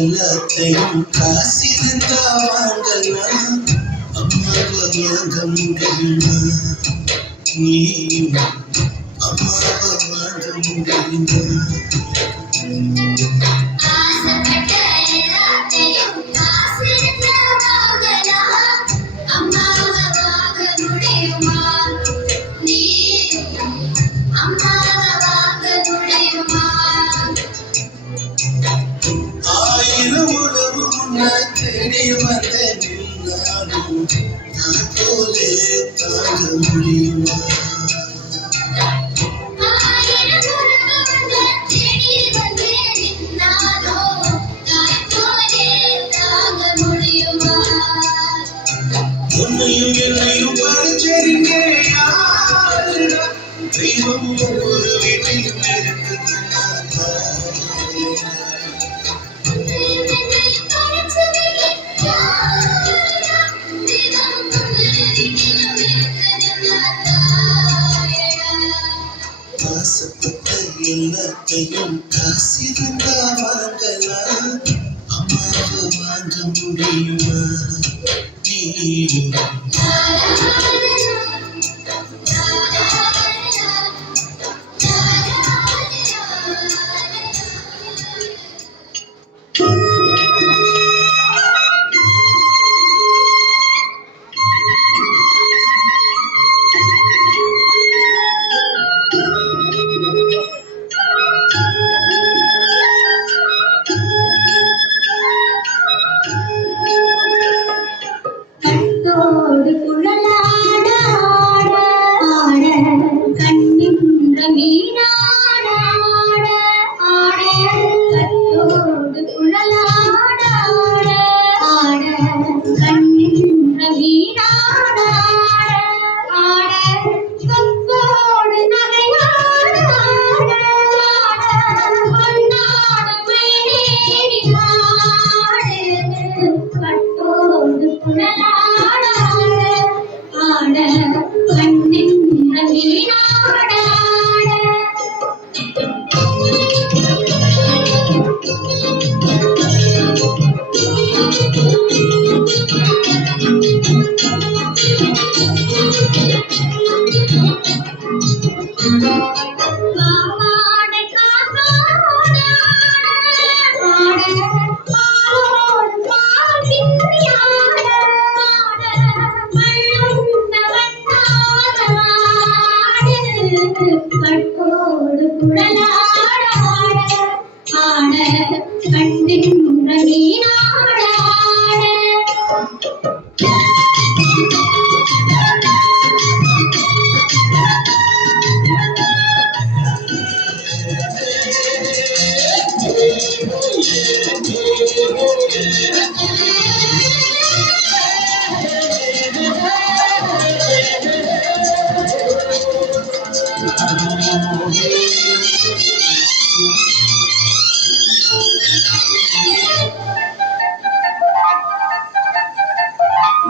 எல்லாத்தையும் காசிருந்தா வாங்கலாம், அம்மாவை வாங்க முடியுமா? நீயும் அம்மாவை வாங்க முடியுமா? தேடி வந்த நின்னாலும் நான் போலே தாங்க முடியுமா? உன்னையும் என்னையும் படைச்சறிங்க தெய்வம் ஒவ்வொரு வீட்டிலும் இருக்குது. ஆசைப்பட்ட எல்லாத்தையும் காசிருந்தா வாங்கலாம், அம்மாவை வாங்க முடியுமா? நீயும்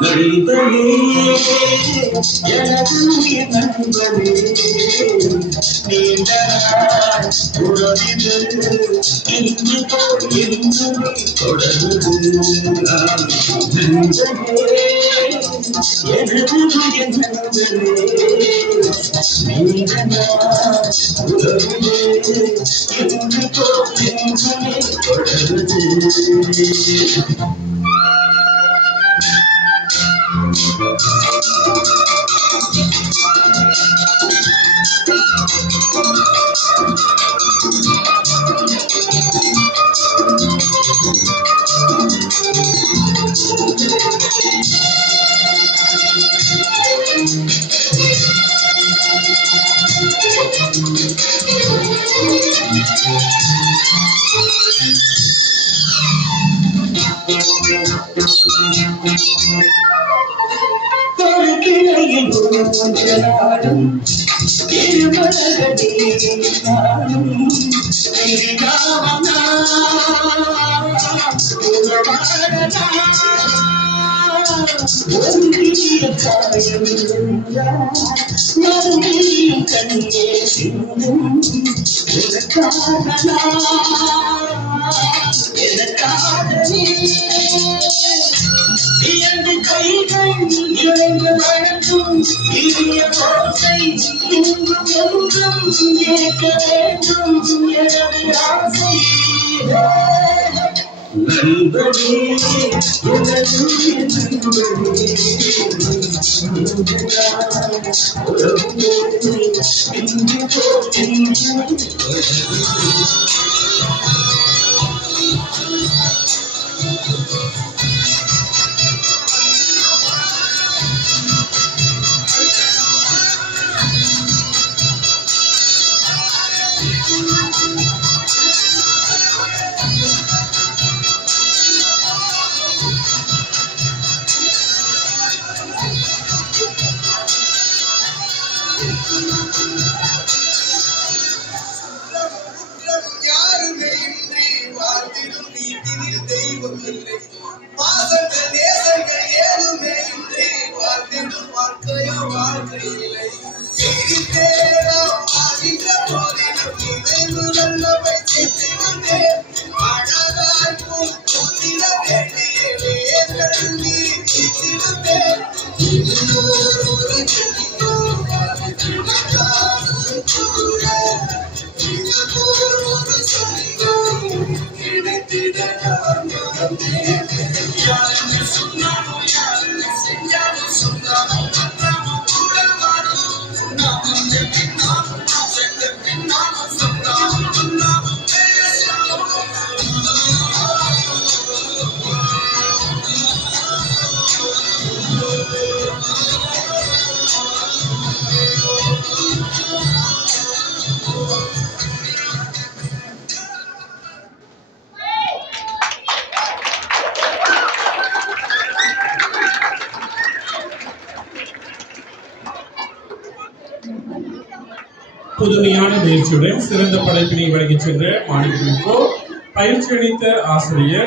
நண்பனே எனது உயிர் நண்பனே நீண்ட நாள் உறவிது இன்று போல் என்று தொடருது நண்பனே எனது உயிர் நண்பனே நீண்ட நாள் உறவிது இன்று போல் என்று தொடருது கிளையில் ஊஞ்சலாடும் திருமலகனே நானும் கண்ணே சிந்தும் இரண்டு கைகள் இணைந்து வழங்கும் இனிய ஓசை இன்றும் என்றும் கேட்க வேண்டும் எனது ஆசை நண்பனே எனது நண்பனே பாசங்கள் நேசங்கள் ஏதுமே இன்றி வாழ்ந்திடும் வாழ்க்கையோ வாழ்க்கை இல்லை ஆகின்ற போதிலும் நினைவு நல்லவை சென்றிருந்தேன் அழகாய் பூத்திட வேண்டிய வேர்கள் நீ சித்திருந்தேன் புதுமையான முயற்சியுடன் சிறந்த படைப்பினை வழங்கிச் சென்ற மாநில பயிற்சி அளித்த ஆசிரியர்